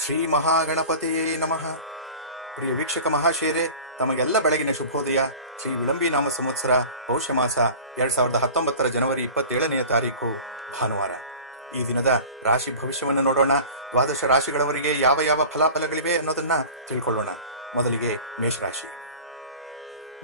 ಶ್ರೀ ಮಹಾಗಣಪತಿಯೇ ನಮಃ. ಪ್ರಿಯ ವೀಕ್ಷಕ ಮಹಾಶಯರೇ, ತಮಗೆಲ್ಲ ಬೆಳಗಿನ ಶುಭೋದಯ. ಶ್ರೀ ವಿಳಂಬಿ ನಾಮ ಸಂವತ್ಸರ ಪೌಷಮಾಸ 2019 ಜನವರಿ 27ನೇ ತಾರೀಕು ಭಾನುವಾರ. ಈ ದಿನದ ರಾಶಿ ಭವಿಷ್ಯವನ್ನು ನೋಡೋಣ. ದ್ವಾದಶ ರಾಶಿಗಳವರಿಗೆ ಯಾವ ಯಾವ ಫಲಾಫಲಗಳಿವೆ ಅನ್ನೋದನ್ನ ತಿಳ್ಕೊಳ್ಳೋಣ. ಮೊದಲಿಗೆ ಮೇಷರಾಶಿ.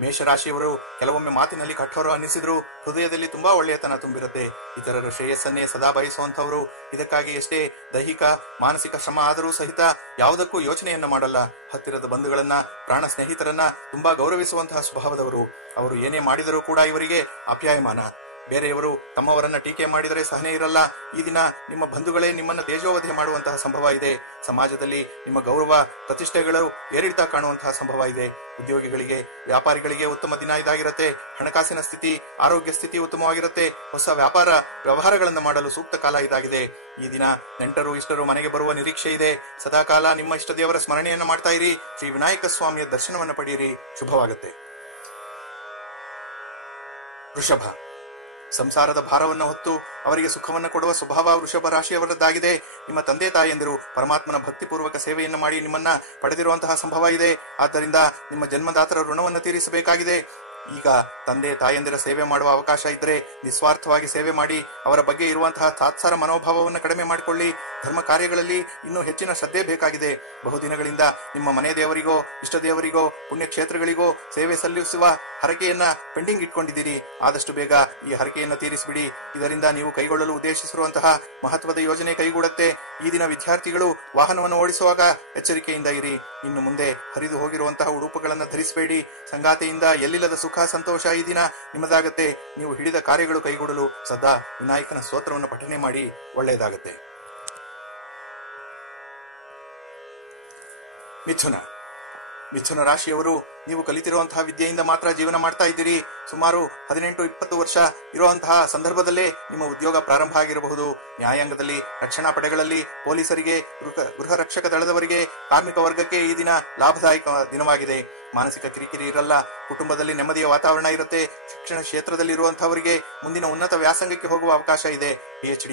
ಮೇಷರಾಶಿಯವರು ಕೆಲವೊಮ್ಮೆ ಮಾತಿನಲ್ಲಿ ಕಠೋರ ಅನ್ನಿಸಿದ್ರು ಹೃದಯದಲ್ಲಿ ತುಂಬಾ ಒಳ್ಳೆಯತನ ತುಂಬಿರುತ್ತೆ. ಇತರರ ಶ್ರೇಯಸ್ಸನ್ನೇ ಸದಾ ಬಯಸುವಂತವರು. ಇದಕ್ಕಾಗಿ ಎಷ್ಟೇ ದೈಹಿಕ ಮಾನಸಿಕ ಶ್ರಮ ಆದರೂ ಸಹಿತ ಯಾವುದಕ್ಕೂ ಯೋಚನೆಯನ್ನ ಮಾಡಲ್ಲ. ಹತ್ತಿರದ ಬಂಧುಗಳನ್ನ, ಪ್ರಾಣ ಸ್ನೇಹಿತರನ್ನ ತುಂಬಾ ಗೌರವಿಸುವಂತಹ ಸ್ವಭಾವದವರು. ಅವರು ಏನೇ ಮಾಡಿದರೂ ಕೂಡ ಇವರಿಗೆ ಅಪ್ಯಾಯಮಾನ. ಬೇರೆಯವರು ತಮ್ಮವರನ್ನ ಟೀಕೆ ಮಾಡಿದರೆ ಸಹನೆ ಇರಲ್ಲ. ಈ ದಿನ ನಿಮ್ಮ ಬಂಧುಗಳೇ ನಿಮ್ಮನ್ನ ತೇಜೋವಧೆ ಮಾಡುವಂತಹ ಸಂಭವ ಇದೆ. ಸಮಾಜದಲ್ಲಿ ನಿಮ್ಮ ಗೌರವ ಪ್ರತಿಷ್ಠೆಗಳು ಏರಿಳಿತ ಕಾಣುವಂತಹ ಸಂಭವ ಇದೆ. ಉದ್ಯೋಗಿಗಳಿಗೆ, ವ್ಯಾಪಾರಿಗಳಿಗೆ ಉತ್ತಮ ದಿನ ಇದಾಗಿರುತ್ತೆ. ಹಣಕಾಸಿನ ಸ್ಥಿತಿ, ಆರೋಗ್ಯ ಸ್ಥಿತಿ ಉತ್ತಮವಾಗಿರುತ್ತೆ. ಹೊಸ ವ್ಯಾಪಾರ ವ್ಯವಹಾರಗಳನ್ನು ಮಾಡಲು ಸೂಕ್ತ ಕಾಲ ಇದಾಗಿದೆ. ಈ ದಿನ ನೆಂಟರು ಇಷ್ಟರು ಮನೆಗೆ ಬರುವ ನಿರೀಕ್ಷೆ ಇದೆ. ಸದಾಕಾಲ ನಿಮ್ಮ ಇಷ್ಟ ದೇವರ ಸ್ಮರಣೆಯನ್ನು ಮಾಡ್ತಾ ಇರಿ. ಶ್ರೀ ವಿನಾಯಕ ಸ್ವಾಮಿಯ ದರ್ಶನವನ್ನು ಪಡೆಯಿರಿ. ಶುಭವಾಗುತ್ತೆ. ವೃಷಭ. ಸಂಸಾರದ ಭಾರವನ್ನು ಹೊತ್ತು ಅವರಿಗೆ ಸುಖವನ್ನು ಕೊಡುವ ಸ್ವಭಾವ ವೃಷಭ ರಾಶಿಯವರದ್ದಾಗಿದೆ. ನಿಮ್ಮ ತಂದೆ ತಾಯಿಯಂದಿರು ಪರಮಾತ್ಮನ ಭಕ್ತಿಪೂರ್ವಕ ಸೇವೆಯನ್ನು ಮಾಡಿ ನಿಮ್ಮನ್ನ ಪಡೆದಿರುವಂತಹ ಸಂಭವ ಇದೆ. ಆದ್ದರಿಂದ ನಿಮ್ಮ ಜನ್ಮದಾತರ ಋಣವನ್ನು ತೀರಿಸಬೇಕಾಗಿದೆ. ಈಗ ತಂದೆ ತಾಯಂದಿರ ಸೇವೆ ಮಾಡುವ ಅವಕಾಶ ಇದ್ದರೆ ನಿಸ್ವಾರ್ಥವಾಗಿ ಸೇವೆ ಮಾಡಿ ಅವರ ಬಗ್ಗೆ ಇರುವಂತಹ ತಾತ್ಸಾರ ಮನೋಭಾವವನ್ನು ಕಡಿಮೆ ಮಾಡಿಕೊಳ್ಳಿ. ಧರ್ಮ ಕಾರ್ಯಗಳಲ್ಲಿ ಇನ್ನೂ ಹೆಚ್ಚಿನ ಶ್ರದ್ಧೆ ಬೇಕಾಗಿದೆ. ಬಹುದಿನಗಳಿಂದ ನಿಮ್ಮ ಮನೆ ದೇವರಿಗೋ, ಇಷ್ಟ ದೇವರಿಗೋ, ಪುಣ್ಯಕ್ಷೇತ್ರಗಳಿಗೋ ಸೇವೆ ಸಲ್ಲಿಸುವ ಹರಕೆಯನ್ನ ಪೆಂಡಿಂಗ್ ಇಟ್ಕೊಂಡಿದ್ದೀರಿ. ಆದಷ್ಟು ಬೇಗ ಈ ಹರಕೆಯನ್ನ ತೀರಿಸಿಬಿಡಿ. ಇದರಿಂದ ನೀವು ಕೈಗೊಳ್ಳಲು ಉದ್ದೇಶಿಸಿರುವಂತಹ ಮಹತ್ವದ ಯೋಜನೆ ಕೈಗೂಡುತ್ತೆ. ಈ ದಿನ ವಿದ್ಯಾರ್ಥಿಗಳು ವಾಹನವನ್ನು ಓಡಿಸುವಾಗ ಎಚ್ಚರಿಕೆಯಿಂದ ಇರಿ. ಇನ್ನು ಮುಂದೆ ಹರಿದು ಹೋಗಿರುವಂತಹ ಉಡುಪುಗಳನ್ನು ಧರಿಸಬೇಡಿ. ಸಂಗಾತಿಯಿಂದ ಎಲ್ಲಿಲ್ಲದ ಸುಖ ಸಂತೋಷ ಈ ದಿನ ನಿಮ್ಮದಾಗತ್ತೆ. ನೀವು ಹಿಡಿದ ಕಾರ್ಯಗಳು ಕೈಗೂಡಲು ಸದಾ ವಿನಾಯಕನ ಸ್ತೋತ್ರವನ್ನು ಪಠನೆ ಮಾಡಿ ಒಳ್ಳೆಯದಾಗತ್ತೆ. ಮಿಥುನ ರಾಶಿಯವರು ನೀವು ಕಲಿತಿರುವಂತಹ ವಿದ್ಯೆಯಿಂದ ಮಾತ್ರ ಜೀವನ ಮಾಡ್ತಾ ಇದ್ದೀರಿ. ಸುಮಾರು 18-20 ವರ್ಷ ಇರುವಂತಹ ಸಂದರ್ಭದಲ್ಲೇ ನಿಮ್ಮ ಉದ್ಯೋಗ ಪ್ರಾರಂಭ ಆಗಿರಬಹುದು. ನ್ಯಾಯಾಂಗದಲ್ಲಿ, ರಕ್ಷಣಾ ಪಡೆಗಳಲ್ಲಿ, ಪೊಲೀಸರಿಗೆ, ಗೃಹ ರಕ್ಷಕ ದಳದವರಿಗೆ, ಕಾರ್ಮಿಕ ವರ್ಗಕ್ಕೆ ಈ ದಿನ ಲಾಭದಾಯಕ ದಿನವಾಗಿದೆ. ಮಾನಸಿಕ ಕಿರಿಕಿರಿ ಇರಲ್ಲ. ಕುಟುಂಬದಲ್ಲಿ ನೆಮ್ಮದಿಯ ವಾತಾವರಣ ಇರುತ್ತೆ. ಶಿಕ್ಷಣ ಕ್ಷೇತ್ರದಲ್ಲಿ ಇರುವಂತಹವರಿಗೆ ಮುಂದಿನ ಉನ್ನತ ವ್ಯಾಸಂಗಕ್ಕೆ ಹೋಗುವ ಅವಕಾಶ ಇದೆ. PhD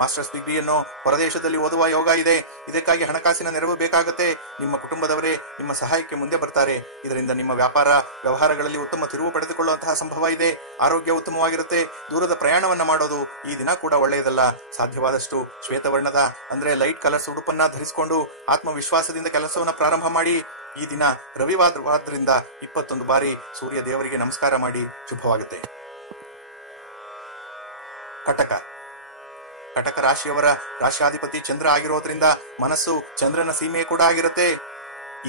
ಮಾಸ್ಟರ್ಸ್ ಡಿಗ್ರಿಯನ್ನು ಹೊರದೇಶದಲ್ಲಿ ಓದುವ ಯೋಗ ಇದೆ. ಇದಕ್ಕಾಗಿ ಹಣಕಾಸಿನ ನೆರವು ಬೇಕಾಗುತ್ತೆ. ನಿಮ್ಮ ಕುಟುಂಬದವರೇ ನಿಮ್ಮ ಸಹಾಯಕ್ಕೆ ಮುಂದೆ ಬರ್ತಾರೆ. ಇದರಿಂದ ನಿಮ್ಮ ವ್ಯಾಪಾರ ವ್ಯವಹಾರಗಳಲ್ಲಿ ಉತ್ತಮ ತಿರುವು ಪಡೆದುಕೊಳ್ಳುವಂತಹ ಸಂಭವ ಇದೆ. ಆರೋಗ್ಯ ಉತ್ತಮವಾಗಿರುತ್ತೆ. ದೂರದ ಪ್ರಯಾಣವನ್ನ ಮಾಡೋದು ಈ ದಿನ ಕೂಡ ಒಳ್ಳೆಯದಲ್ಲ. ಸಾಧ್ಯವಾದಷ್ಟು ಶ್ವೇತವರ್ಣದ ಅಂದ್ರೆ ಲೈಟ್ ಕಲರ್ಸ್ ಉಡುಪನ್ನ ಧರಿಸಿಕೊಂಡು ಆತ್ಮವಿಶ್ವಾಸದಿಂದ ಕೆಲಸವನ್ನ ಪ್ರಾರಂಭ ಮಾಡಿ. ಈ ದಿನ ರವಿವಾರದಿಂದ 21 ಬಾರಿ ಸೂರ್ಯ ದೇವರಿಗೆ ನಮಸ್ಕಾರ ಮಾಡಿ. ಶುಭವಾಗುತ್ತೆ. ಕಟಕ ರಾಶಿಯವರ ರಾಶಿಯಾಧಿಪತಿ ಚಂದ್ರ ಆಗಿರೋದ್ರಿಂದ ಮನಸ್ಸು ಚಂದ್ರನ ಸೀಮೆ ಕೂಡ ಆಗಿರುತ್ತೆ.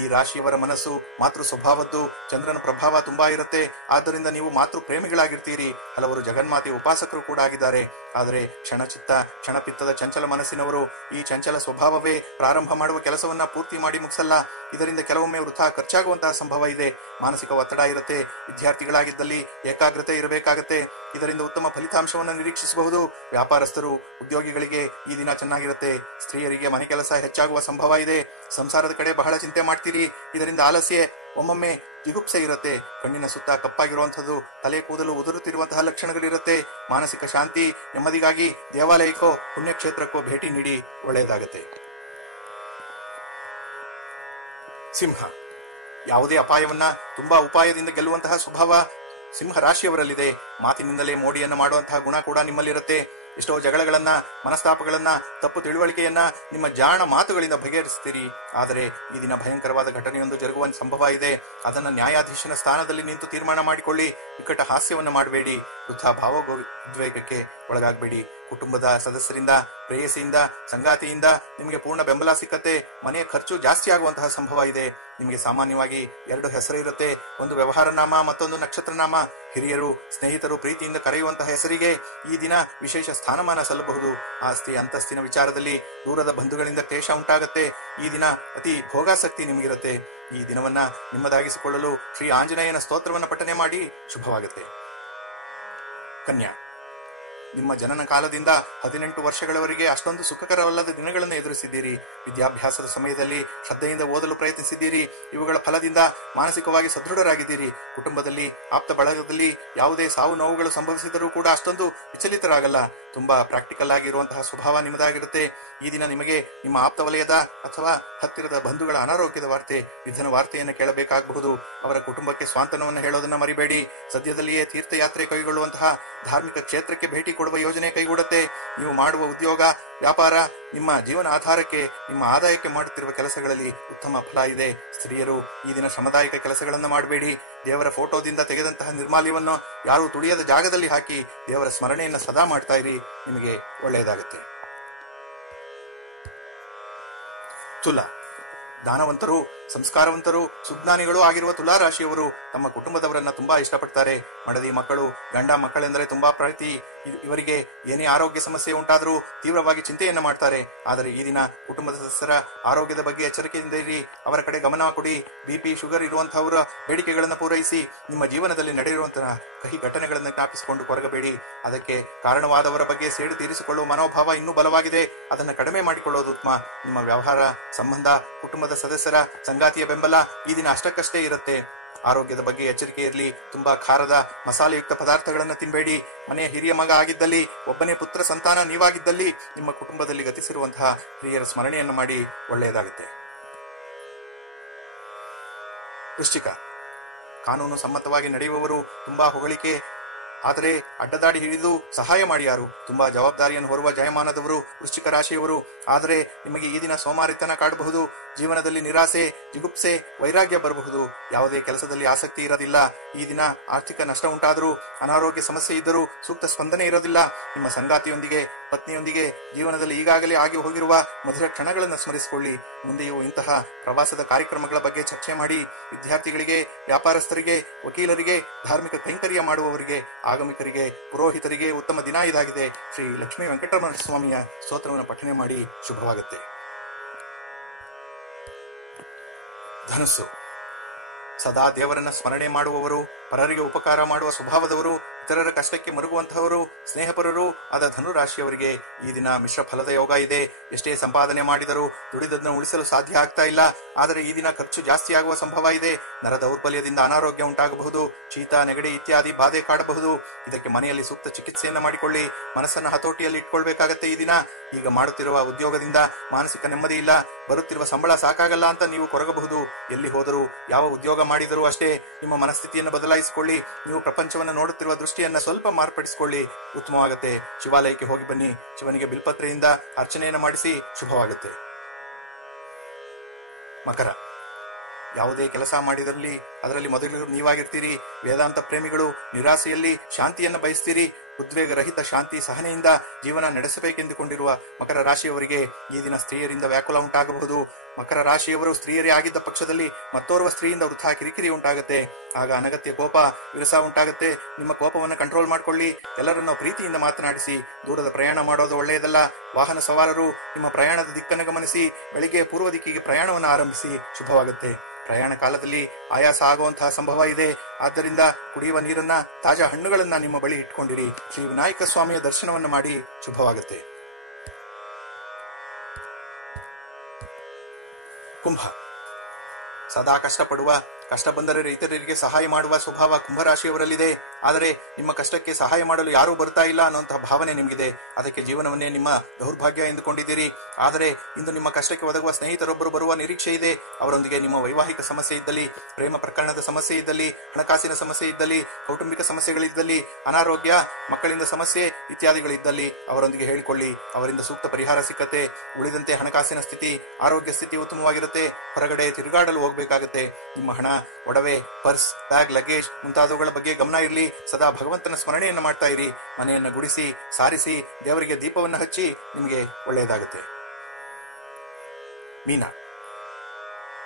ಈ ರಾಶಿಯವರ ಮನಸ್ಸು ಮಾತೃ ಸ್ವಭಾವದ್ದು. ಚಂದ್ರನ ಪ್ರಭಾವ ತುಂಬಾ ಇರುತ್ತೆ. ಆದ್ದರಿಂದ ನೀವು ಮಾತೃ ಪ್ರೇಮಿಗಳಾಗಿರ್ತೀರಿ. ಹಲವರು ಜಗನ್ಮಾತೆ ಉಪಾಸಕರು ಕೂಡ ಆಗಿದ್ದಾರೆ. ಆದರೆ ಕ್ಷಣಪಿತ್ತದ ಚಂಚಲ ಮನಸ್ಸಿನವರು. ಈ ಚಂಚಲ ಸ್ವಭಾವವೇ ಪ್ರಾರಂಭ ಮಾಡುವ ಕೆಲಸವನ್ನ ಪೂರ್ತಿ ಮಾಡಿ ಮುಗಿಸಲ್ಲ. ಇದರಿಂದ ಕೆಲವೊಮ್ಮೆ ವೃಥಾ ಖರ್ಚಾಗುವಂತಹ ಸಂಭವ ಇದೆ. ಮಾನಸಿಕ ಒತ್ತಡ ಇರುತ್ತೆ. ವಿದ್ಯಾರ್ಥಿಗಳಾಗಿದ್ದಲ್ಲಿ ಏಕಾಗ್ರತೆ ಇರಬೇಕಾಗತ್ತೆ. ಇದರಿಂದ ಉತ್ತಮ ಫಲಿತಾಂಶವನ್ನು ನಿರೀಕ್ಷಿಸಬಹುದು. ವ್ಯಾಪಾರಸ್ಥರು, ಉದ್ಯೋಗಿಗಳಿಗೆ ಈ ದಿನ ಚೆನ್ನಾಗಿರುತ್ತೆ. ಸ್ತ್ರೀಯರಿಗೆ ಮನೆ ಕೆಲಸ ಹೆಚ್ಚಾಗುವ ಸಂಭವ ಇದೆ. ಸಂಸಾರದ ಕಡೆ ಬಹಳ ಚಿಂತೆ ಮಾಡ್ತೀರಿ. ಇದರಿಂದ ಆಲಸ್ಯ, ಒಮ್ಮೊಮ್ಮೆ ಜಿಗುಪ್ಸೆ ಇರುತ್ತೆ. ಕಣ್ಣಿನ ಸುತ್ತ ಕಪ್ಪಾಗಿರುವಂತದ್ದು, ತಲೆ ಕೂದಲು ಉದುರುತ್ತಿರುವಂತಹ ಲಕ್ಷಣಗಳಿರುತ್ತೆ. ಮಾನಸಿಕ ಶಾಂತಿ, ನೆಮ್ಮದಿಗಾಗಿ ದೇವಾಲಯಕ್ಕೋ ಪುಣ್ಯಕ್ಷೇತ್ರಕ್ಕೋ ಭೇಟಿ ನೀಡಿ. ಒಳ್ಳೆಯದಾಗತ್ತೆ. ಸಿಂಹ. ಯಾವುದೇ ಅಪಾಯವನ್ನ ತುಂಬಾ ಉಪಾಯದಿಂದ ಗೆಲ್ಲುವಂತಹ ಸ್ವಭಾವ ಸಿಂಹ ರಾಶಿಯವರಲ್ಲಿದೆ. ಮಾತಿನಿಂದಲೇ ಮೋಡಿಯನ್ನ ಮಾಡುವಂತಹ ಗುಣ ಕೂಡ ನಿಮ್ಮಲ್ಲಿರುತ್ತೆ. ಎಷ್ಟೋ ಜಗಳಗಳನ್ನ, ಮನಸ್ತಾಪಗಳನ್ನ, ತಪ್ಪು ತಿಳುವಳಿಕೆಯನ್ನ ನಿಮ್ಮ ಜಾಣ ಮಾತುಗಳಿಂದ ಬಗೆಹರಿಸ್ತೀರಿ. ಆದರೆ ಈ ದಿನ ಭಯಂಕರವಾದ ಘಟನೆಯೊಂದು ಜರುಗುವ ಸಂಭವ ಇದೆ. ಅದನ್ನ ನ್ಯಾಯಾಧೀಶನ ಸ್ಥಾನದಲ್ಲಿ ನಿಂತು ತೀರ್ಮಾನ ಮಾಡಿಕೊಳ್ಳಿ. ವಿಕಟ ಹಾಸ್ಯವನ್ನ ಮಾಡಬೇಡಿ. ವೃಥಾ ಭಾವೋದ್ವೇಗಕ್ಕೆ ಒಳಗಾಗಬೇಡಿ. ಕುಟುಂಬದ ಸದಸ್ಯರಿಂದ, ಪ್ರೇಯಸಿಯಿಂದ, ಸಂಗಾತಿಯಿಂದ ನಿಮಗೆ ಪೂರ್ಣ ಬೆಂಬಲ ಸಿಕ್ಕತ್ತೆ. ಮನೆಯ ಖರ್ಚು ಜಾಸ್ತಿ ಆಗುವಂತಹ ಸಂಭವ ಇದೆ. ನಿಮಗೆ ಸಾಮಾನ್ಯವಾಗಿ 2 ಹೆಸರು ಇರುತ್ತೆ. ಒಂದು ವ್ಯವಹಾರ ನಾಮ, ಮತ್ತೊಂದು ನಕ್ಷತ್ರ ನಾಮ. ಹಿರಿಯರು, ಸ್ನೇಹಿತರು ಪ್ರೀತಿಯಿಂದ ಕರೆಯುವಂತಹ ಹೆಸರಿಗೆ ಈ ದಿನ ವಿಶೇಷ ಸ್ಥಾನಮಾನ ಸಲ್ಲಬಹುದು. ಆಸ್ತಿ ಅಂತಸ್ತಿನ ವಿಚಾರದಲ್ಲಿ ದೂರದ ಬಂಧುಗಳಿಂದ ಕ್ಲೇಶ ಉಂಟಾಗತ್ತೆ. ಈ ದಿನ ಅತಿ ಭೋಗಾಸಕ್ತಿ ನಿಮಗಿರುತ್ತೆ. ಈ ದಿನವನ್ನ ನಿಮ್ಮದಾಗಿಸಿಕೊಳ್ಳಲು ಶ್ರೀ ಆಂಜನೇಯನ ಸ್ತೋತ್ರವನ್ನು ಪಠನೆ ಮಾಡಿ. ಶುಭವಾಗುತ್ತೆ. ಕನ್ಯಾ. ನಿಮ್ಮ ಜನನ ಕಾಲದಿಂದ 18 ವರ್ಷಗಳವರೆಗೆ ಅಷ್ಟೊಂದು ಸುಖಕರವಲ್ಲದ ದಿನಗಳನ್ನು ಎದುರಿಸಿದ್ದೀರಿ. ವಿದ್ಯಾಭ್ಯಾಸದ ಸಮಯದಲ್ಲಿ ಶ್ರದ್ಧೆಯಿಂದ ಓದಲು ಪ್ರಯತ್ನಿಸಿದ್ದೀರಿ. ಇವುಗಳ ಫಲದಿಂದ ಮಾನಸಿಕವಾಗಿ ಸದೃಢರಾಗಿದ್ದೀರಿ. ಕುಟುಂಬದಲ್ಲಿ, ಆಪ್ತ ಬಳಗದಲ್ಲಿ ಯಾವುದೇ ಸಾವು ನೋವುಗಳು ಸಂಭವಿಸಿದರೂ ಕೂಡ ಅಷ್ಟೊಂದು ವಿಚಲಿತರಾಗಲ್ಲ. ತುಂಬಾ ಪ್ರಾಕ್ಟಿಕಲ್ ಆಗಿರುವಂತಹ ಸ್ವಭಾವ ನಿಮ್ಮದಾಗಿರುತ್ತೆ. ಈ ದಿನ ನಿಮಗೆ ನಿಮ್ಮ ಆಪ್ತ ವಲಯದ ಅಥವಾ ಹತ್ತಿರದ ಬಂಧುಗಳ ಅನಾರೋಗ್ಯದ ವಾರ್ತೆ, ನಿಧನ ವಾರ್ತೆಯನ್ನು ಕೇಳಬೇಕಾಗಬಹುದು. ಅವರ ಕುಟುಂಬಕ್ಕೆ ಸ್ವಾಂತನವನ್ನು ಹೇಳೋದನ್ನ ಮರಿಬೇಡಿ. ಸದ್ಯದಲ್ಲಿಯೇ ತೀರ್ಥಯಾತ್ರೆ ಕೈಗೊಳ್ಳುವಂತಹ ಧಾರ್ಮಿಕ ಕ್ಷೇತ್ರಕ್ಕೆ ಭೇಟಿ ಕೊಡುವ ಯೋಜನೆ ಕೈಗೂಡುತ್ತೆ. ನೀವು ಮಾಡುವ ಉದ್ಯೋಗ, ವ್ಯಾಪಾರ, ನಿಮ್ಮ ಜೀವನ ಆಧಾರಕ್ಕೆ, ನಿಮ್ಮ ಆದಾಯಕ್ಕೆ ಮಾಡುತ್ತಿರುವ ಕೆಲಸಗಳಲ್ಲಿ ಉತ್ತಮ ಫಲ ಇದೆ. ಸ್ತ್ರೀಯರು ಈ ದಿನ ಶ್ರಮದಾಯಕ ಕೆಲಸಗಳನ್ನು ಮಾಡಬೇಡಿ. ದೇವರ ಫೋಟೋದಿಂದ ತೆಗೆದಂತಹ ನಿರ್ಮಾಲ್ಯವನ್ನು ಯಾರು ತುಳಿಯದ ಜಾಗದಲ್ಲಿ ಹಾಕಿ ದೇವರ ಸ್ಮರಣೆಯನ್ನು ಸದಾ ಮಾಡ್ತಾ ಇರಿ, ನಿಮಗೆ ಒಳ್ಳೆಯದಾಗುತ್ತೆ. ತುಲಾ, ದಾನವಂತರು, ಸಂಸ್ಕಾರವಂತರು, ಸುಜ್ಞಾನಿಗಳು ಆಗಿರುವ ತುಲಾ ರಾಶಿಯವರು ತಮ್ಮ ಕುಟುಂಬದವರನ್ನ ತುಂಬಾ ಇಷ್ಟಪಡ್ತಾರೆ. ಮಡದಿ ಮಕ್ಕಳು, ಗಂಡ ಮಕ್ಕಳೆಂದರೆ ತುಂಬಾ ಪ್ರೀತಿ. ಇವರಿಗೆ ಏನೇ ಆರೋಗ್ಯ ಸಮಸ್ಯೆ ಉಂಟಾದರೂ ತೀವ್ರವಾಗಿ ಚಿಂತೆಯನ್ನ ಮಾಡ್ತಾರೆ. ಆದರೆ ಈ ದಿನ ಕುಟುಂಬದ ಸದಸ್ಯರ ಆರೋಗ್ಯದ ಬಗ್ಗೆ ಎಚ್ಚರಿಕೆಯಿಂದ ಇರಿ. ಅವರ ಕಡೆ ಗಮನ ಕೊಡಿ. ಬಿಪಿ, ಶುಗರ್ ಇರುವಂತಹವರ ಬೇಡಿಕೆಗಳನ್ನು ಪೂರೈಸಿ. ನಿಮ್ಮ ಜೀವನದಲ್ಲಿ ನಡೆಯುವಂತಹ ಕಹಿ ಘಟನೆಗಳನ್ನು ಜ್ಞಾಪಿಸಿಕೊಂಡು ಕೊರಗಬೇಡಿ. ಅದಕ್ಕೆ ಕಾರಣವಾದವರ ಬಗ್ಗೆ ಸೇಡು ತೀರಿಸಿಕೊಳ್ಳುವ ಮನೋಭಾವ ಇನ್ನೂ ಬಲವಾಗಿದೆ. ಅದನ್ನು ಕಡಿಮೆ ಮಾಡಿಕೊಳ್ಳೋದು ಉತ್ತಮ. ನಿಮ್ಮ ವ್ಯವಹಾರ, ಸಂಬಂಧ, ಕುಟುಂಬದ ಸದಸ್ಯರ ಸಂಗಾತಿಯ ಬೆಂಬಲ ಈ ದಿನ ಅಷ್ಟಕ್ಕಷ್ಟೇ ಇರುತ್ತೆ. ಆರೋಗ್ಯದ ಬಗ್ಗೆ ಎಚ್ಚರಿಕೆ ಇರಲಿ. ತುಂಬಾ ಖಾರದ, ಮಸಾಲೆಯುಕ್ತ ಪದಾರ್ಥಗಳನ್ನು ತಿನ್ನಬೇಡಿ. ಮನೆಯ ಹಿರಿಯ ಮಗ ಆಗಿದ್ದಲ್ಲಿ, ಒಬ್ಬನೇ ಪುತ್ರ ಸಂತಾನ ನೀವಾಗಿದ್ದಲ್ಲಿ ನಿಮ್ಮ ಕುಟುಂಬದಲ್ಲಿ ಗತಿಸಿರುವಂತಹ ಹಿರಿಯರ ಸ್ಮರಣೆಯನ್ನು ಮಾಡಿ, ಒಳ್ಳೆಯದಾಗುತ್ತೆ. ವೃಶ್ಚಿಕ, ಕಾನೂನು ಸಮ್ಮತವಾಗಿ ನಡೆಯುವವರು, ತುಂಬಾ ಹೊಗಳಿಕೆ ಆದರೆ ಅಡ್ಡದಾಡಿ ಹಿಡಿದು ಸಹಾಯ ಮಾಡಿ ಯಾರು, ತುಂಬಾ ಜವಾಬ್ದಾರಿಯನ್ನು ಹೊರುವ ಜಯಮಾನದವರು ವೃಶ್ಚಿಕ ರಾಶಿಯವರು. ಆದರೆ ನಿಮಗೆ ಈ ದಿನ ಸೋಮಾರಿತನ ಕಾಡಬಹುದು. ಜೀವನದಲ್ಲಿ ನಿರಾಸೆ, ಜಿಗುಪ್ಸೆ, ವೈರಾಗ್ಯ ಬರಬಹುದು. ಯಾವುದೇ ಕೆಲಸದಲ್ಲಿ ಆಸಕ್ತಿ ಇರೋದಿಲ್ಲ. ಈ ದಿನ ಆರ್ಥಿಕ ನಷ್ಟ ಉಂಟಾದರೂ, ಅನಾರೋಗ್ಯ ಸಮಸ್ಯೆ ಇದ್ದರೂ ಸೂಕ್ತ ಸ್ಪಂದನೆ ಇರೋದಿಲ್ಲ. ನಿಮ್ಮ ಸಂಗಾತಿಯೊಂದಿಗೆ, ಪತ್ನಿಯೊಂದಿಗೆ ಜೀವನದಲ್ಲಿ ಈಗಾಗಲೇ ಆಗಿ ಹೋಗಿರುವ ಮಧುರ ಕ್ಷಣಗಳನ್ನು ಸ್ಮರಿಸಿಕೊಳ್ಳಿ. ಮುಂದೆಯೂ ಇಂತಹ ಪ್ರವಾಸದ ಕಾರ್ಯಕ್ರಮಗಳ ಬಗ್ಗೆ ಚರ್ಚೆ ಮಾಡಿ. ವಿದ್ಯಾರ್ಥಿಗಳಿಗೆ, ವ್ಯಾಪಾರಸ್ಥರಿಗೆ, ವಕೀಲರಿಗೆ, ಧಾರ್ಮಿಕ ಕೈಂಕರ್ಯ ಮಾಡುವವರಿಗೆ, ಆಗಮಿಕರಿಗೆ, ಪುರೋಹಿತರಿಗೆ ಉತ್ತಮ ದಿನ ಇದಾಗಿದೆ. ಶ್ರೀ ಲಕ್ಷ್ಮೀ ವೆಂಕಟರಮಣ ಸ್ವಾಮಿಯ ಸ್ತೋತ್ರವನ್ನು ಪಠನೆ ಮಾಡಿ, ಶುಭವಾಗುತ್ತೆ. ಧನಸ್ಸು, ಸದಾ ದೇವರನ್ನ ಸ್ಮರಣೆ ಮಾಡುವವರು, ಪರರಿಗೆ ಉಪಕಾರ ಮಾಡುವ ಸ್ವಭಾವದವರು, ಇತರರ ಕಷ್ಟಕ್ಕೆ ಮರುಗುವಂತಹವರು, ಸ್ನೇಹಪರರು ಆದ ಧನುರಾಶಿಯವರಿಗೆ ಈ ದಿನ ಮಿಶ್ರ ಫಲದ ಯೋಗ ಇದೆ. ಎಷ್ಟೇ ಸಂಪಾದನೆ ಮಾಡಿದರೂ ದುಡಿದದನ್ನು ಉಳಿಸಲು ಸಾಧ್ಯ ಆಗ್ತಾ ಇಲ್ಲ. ಆದರೆ ಈ ದಿನ ಖರ್ಚು ಜಾಸ್ತಿ ಆಗುವ ಸಂಭವ ಇದೆ. ನರ ದೌರ್ಬಲ್ಯದಿಂದ ಅನಾರೋಗ್ಯ ಉಂಟಾಗಬಹುದು. ಶೀತ, ನೆಗಡಿ ಇತ್ಯಾದಿ ಬಾಧೆ ಕಾಡಬಹುದು. ಇದಕ್ಕೆ ಮನೆಯಲ್ಲಿ ಸೂಕ್ತ ಚಿಕಿತ್ಸೆಯನ್ನು ಮಾಡಿಕೊಳ್ಳಿ. ಮನಸ್ಸನ್ನು ಹತೋಟಿಯಲ್ಲಿ ಇಟ್ಕೊಳ್ಬೇಕಾಗತ್ತೆ. ಈ ದಿನ ಈಗ ಮಾಡುತ್ತಿರುವ ಉದ್ಯೋಗದಿಂದ ಮಾನಸಿಕ ನೆಮ್ಮದಿ ಇಲ್ಲ. ಬರುತ್ತಿರುವ ಸಂಬಳ ಸಾಕಾಗಲ್ಲ ಅಂತ ನೀವು ಕೊರಗಬಹುದು. ಎಲ್ಲಿ ಹೋದರೂ, ಯಾವ ಉದ್ಯೋಗ ಮಾಡಿದರೂ ಅಷ್ಟೇ. ನಿಮ್ಮ ಮನಸ್ಥಿತಿಯನ್ನು ಬದಲಾಯಿಸಿಕೊಳ್ಳಿ. ನೀವು ಪ್ರಪಂಚವನ್ನು ನೋಡುತ್ತಿರುವ ದೃಷ್ಟಿಯನ್ನ ಸ್ವಲ್ಪ ಮಾರ್ಪಡಿಸಿಕೊಳ್ಳಿ, ಉತ್ತಮವಾಗುತ್ತೆ. ಶಿವಾಲಯಕ್ಕೆ ಹೋಗಿ ಬನ್ನಿ. ಶಿವನಿಗೆ ಬಿಲ್ಪತ್ರೆಯಿಂದ ಅರ್ಚನೆಯನ್ನು ಮಾಡಿಸಿ, ಶುಭವಾಗುತ್ತೆ. ಮಕರ, ಯಾವುದೇ ಕೆಲಸ ಮಾಡಿದಲ್ಲಿ ಅದರಲ್ಲಿ ಮೊದಲು ನೀವಾಗಿರ್ತೀರಿ. ವೇದಾಂತ ಪ್ರೇಮಿಗಳು ನಿರಾಸೆಯಲ್ಲಿ ಶಾಂತಿಯನ್ನು ಬಯಸ್ತೀರಿ. ಉದ್ವೇಗ ರಹಿತ ಶಾಂತಿ, ಸಹನೆಯಿಂದ ಜೀವನ ನಡೆಸಬೇಕೆಂದುಕೊಂಡಿರುವ ಮಕರ ರಾಶಿಯವರಿಗೆ ಈ ದಿನ ಸ್ತ್ರೀಯರಿಂದ ವ್ಯಾಕುಲ ಉಂಟಾಗಬಹುದು. ಮಕರ ರಾಶಿಯವರು ಸ್ತ್ರೀಯರೇ ಆಗಿದ್ದ ಪಕ್ಷದಲ್ಲಿ ಮತ್ತೋರ್ವ ಸ್ತ್ರೀಯಿಂದ ವೃಥಾ ಕಿರಿಕಿರಿ ಉಂಟಾಗುತ್ತೆ. ಆಗ ಅನಗತ್ಯ ಕೋಪ, ವಿರಸ ಉಂಟಾಗುತ್ತೆ. ನಿಮ್ಮ ಕೋಪವನ್ನು ಕಂಟ್ರೋಲ್ ಮಾಡಿಕೊಳ್ಳಿ. ಎಲ್ಲರನ್ನೂ ಪ್ರೀತಿಯಿಂದ ಮಾತನಾಡಿಸಿ. ದೂರದ ಪ್ರಯಾಣ ಮಾಡೋದು ಒಳ್ಳೆಯದಲ್ಲ. ವಾಹನ ಸವಾರರು ನಿಮ್ಮ ಪ್ರಯಾಣದ ದಿಕ್ಕನ್ನು ಗಮನಿಸಿ. ಬೆಳಿಗ್ಗೆ ಪೂರ್ವ ದಿಕ್ಕಿಗೆ ಪ್ರಯಾಣವನ್ನು ಆರಂಭಿಸಿ, ಶುಭವಾಗುತ್ತೆ. ಪ್ರಯಾಣ ಕಾಲದಲ್ಲಿ ಆಯಾಸ ಆಗುವಂತಹ ಸಂಭವ ಇದೆ. ಆದ್ದರಿಂದ ಕುಡಿಯುವ ನೀರನ್ನ, ತಾಜಾ ಹಣ್ಣುಗಳನ್ನ ನಿಮ್ಮ ಬಳಿ ಇಟ್ಕೊಂಡಿರಿ. ಶ್ರೀ ವಿನಾಯಕ ಸ್ವಾಮಿಯ ದರ್ಶನವನ್ನು ಮಾಡಿ, ಶುಭವಾಗುತ್ತೆ. ಕುಂಭ, ಸದಾ ಕಷ್ಟಪಡುವ, ಕಷ್ಟ ಬಂದರೆ ಇತರರಿಗೆ ಸಹಾಯ ಮಾಡುವ ಸ್ವಭಾವ ಕುಂಭರಾಶಿಯವರಲ್ಲಿದೆ. ಆದರೆ ನಿಮ್ಮ ಕಷ್ಟಕ್ಕೆ ಸಹಾಯ ಮಾಡಲು ಯಾರೂ ಬರ್ತಾ ಇಲ್ಲ ಅನ್ನುವಂತಹ ಭಾವನೆ ನಿಮಗಿದೆ. ಅದಕ್ಕೆ ಜೀವನವನ್ನೇ ನಿಮ್ಮ ದೌರ್ಭಾಗ್ಯ ಎಂದುಕೊಂಡಿದ್ದೀರಿ. ಆದರೆ ಇಂದು ನಿಮ್ಮ ಕಷ್ಟಕ್ಕೆ ಒದಗುವ ಸ್ನೇಹಿತರೊಬ್ಬರು ಬರುವ ನಿರೀಕ್ಷೆ ಇದೆ. ಅವರೊಂದಿಗೆ ನಿಮ್ಮ ವೈವಾಹಿಕ ಸಮಸ್ಯೆ ಇದ್ದಲ್ಲಿ, ಪ್ರೇಮ ಪ್ರಕರಣದ ಸಮಸ್ಯೆ ಇದ್ದಲ್ಲಿ, ಹಣಕಾಸಿನ ಸಮಸ್ಯೆ ಇದ್ದಲ್ಲಿ, ಕೌಟುಂಬಿಕ ಸಮಸ್ಯೆಗಳಿದ್ದಲ್ಲಿ, ಅನಾರೋಗ್ಯ, ಮಕ್ಕಳಿಂದ ಸಮಸ್ಯೆ ಇತ್ಯಾದಿಗಳಿದ್ದಲ್ಲಿ ಅವರೊಂದಿಗೆ ಹೇಳಿಕೊಳ್ಳಿ. ಅವರಿಂದ ಸೂಕ್ತ ಪರಿಹಾರ ಸಿಕ್ಕತ್ತೆ. ಉಳಿದಂತೆ ಹಣಕಾಸಿನ ಸ್ಥಿತಿ, ಆರೋಗ್ಯ ಸ್ಥಿತಿ ಉತ್ತಮವಾಗಿರುತ್ತೆ. ಹೊರಗಡೆ ತಿರುಗಾಡಲು ಹೋಗಬೇಕಾಗುತ್ತೆ. ನಿಮ್ಮ ಹಣ, ಒಡವೆ, ಪರ್ಸ್, ಬ್ಯಾಗ್, ಲಗೇಜ್ ಮುಂತಾದವುಗಳ ಬಗ್ಗೆ ಗಮನ ಇರಲಿ. ಸದಾ ಭಗವಂತನ ಸ್ಮರಣೆಯನ್ನು ಮಾಡ್ತಾ ಇರಿ. ಮನೆಯನ್ನು ಗುಡಿಸಿ, ಸಾರಿಸಿ, ದೇವರಿಗೆ ದೀಪವನ್ನು ಹಚ್ಚಿ, ನಿಮಗೆ ಒಳ್ಳೆಯದಾಗುತ್ತೆ. ಮೀನ,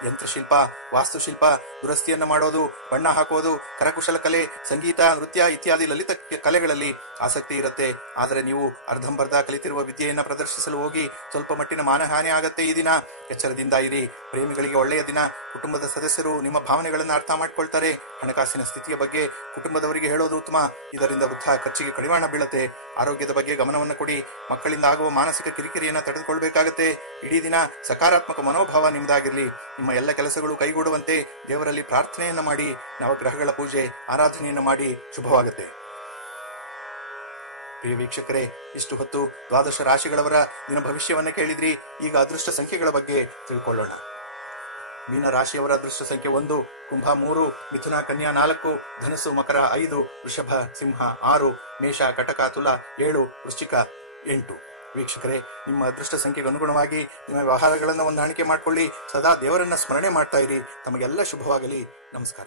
ಯಂತ್ರಶಿಲ್ಪ, ವಾಸ್ತುಶಿಲ್ಪ, ದುರಸ್ತಿಯನ್ನು ಮಾಡೋದು, ಬಣ್ಣ ಹಾಕೋದು, ಕರಕುಶಲ ಕಲೆ, ಸಂಗೀತ, ನೃತ್ಯ ಇತ್ಯಾದಿ ಲಲಿತ ಕಲೆಗಳಲ್ಲಿ ಆಸಕ್ತಿ ಇರುತ್ತೆ. ಆದರೆ ನೀವು ಅರ್ಧಂಬರ್ಧ ಕಲಿತಿರುವ ವಿದ್ಯೆಯನ್ನು ಪ್ರದರ್ಶಿಸಲು ಹೋಗಿ ಸ್ವಲ್ಪ ಮಟ್ಟಿನ ಮಾನಹಾನಿ ಆಗತ್ತೆ. ಈ ದಿನ ಎಚ್ಚರದಿಂದ ಇರಿ. ಪ್ರೇಮಿಗಳಿಗೆ ಒಳ್ಳೆಯ ದಿನ. ಕುಟುಂಬದ ಸದಸ್ಯರು ನಿಮ್ಮ ಭಾವನೆಗಳನ್ನು ಅರ್ಥ ಮಾಡ್ಕೊಳ್ತಾರೆ. ಹಣಕಾಸಿನ ಸ್ಥಿತಿಯ ಬಗ್ಗೆ ಕುಟುಂಬದವರಿಗೆ ಹೇಳೋದು ಉತ್ತಮ. ಇದರಿಂದ ವೃಥಾ ಖರ್ಚಿಗೆ ಕಡಿವಾಣ ಬೀಳುತ್ತೆ. ಆರೋಗ್ಯದ ಬಗ್ಗೆ ಗಮನವನ್ನು ಕೊಡಿ. ಮಕ್ಕಳಿಂದ ಆಗುವ ಮಾನಸಿಕ ಕಿರಿಕಿರಿಯನ್ನು ತಡೆದುಕೊಳ್ಬೇಕಾಗತ್ತೆ. ಇಡೀ ದಿನ ಸಕಾರಾತ್ಮಕ ಮನೋಭಾವ ನಿಮ್ಮದಾಗಿರಲಿ. ನಿಮ್ಮ ಎಲ್ಲ ಕೆಲಸಗಳು ಕೈಗೂಡುವಂತೆ ದೇವರಲ್ಲಿ ಪ್ರಾರ್ಥನೆಯನ್ನ ಮಾಡಿ, ನವಗ್ರಹಗಳ ಪೂಜೆ, ಆರಾಧನೆಯನ್ನು ಮಾಡಿ, ಶುಭವಾಗುತ್ತೆ. ಪ್ರಿಯ ವೀಕ್ಷಕರೇ, ಇಷ್ಟು ಹೊತ್ತು ದ್ವಾದಶ ರಾಶಿಗಳವರ ದಿನ ಭವಿಷ್ಯವನ್ನ ಕೇಳಿದ್ರಿ. ಈಗ ಅದೃಷ್ಟ ಸಂಖ್ಯೆಗಳ ಬಗ್ಗೆ ತಿಳ್ಕೊಳ್ಳೋಣ. ಮೀನ ರಾಶಿಯವರ ಅದೃಷ್ಟ ಸಂಖ್ಯೆ 1, ಕುಂಭ 3, ಮಿಥುನ ಕನ್ಯಾ 4, ಧನಸ್ಸು ಮಕರ 5, ವೃಷಭ ಸಿಂಹ 6, ಮೇಷ ಕಟಕ ತುಲ 7, ವೃಶ್ಚಿಕ 8. ವೀಕ್ಷಕರೇ, ನಿಮ್ಮ ಅದೃಷ್ಟ ಸಂಖ್ಯೆಗೆ ಅನುಗುಣವಾಗಿ ನಿಮ್ಮ ವ್ಯವಹಾರಗಳನ್ನು ಹೊಂದಾಣಿಕೆ ಮಾಡಿಕೊಳ್ಳಿ. ಸದಾ ದೇವರನ್ನ ಸ್ಮರಣೆ ಮಾಡ್ತಾ ಇರಿ. ತಮಗೆಲ್ಲ ಶುಭವಾಗಲಿ. ನಮಸ್ಕಾರ.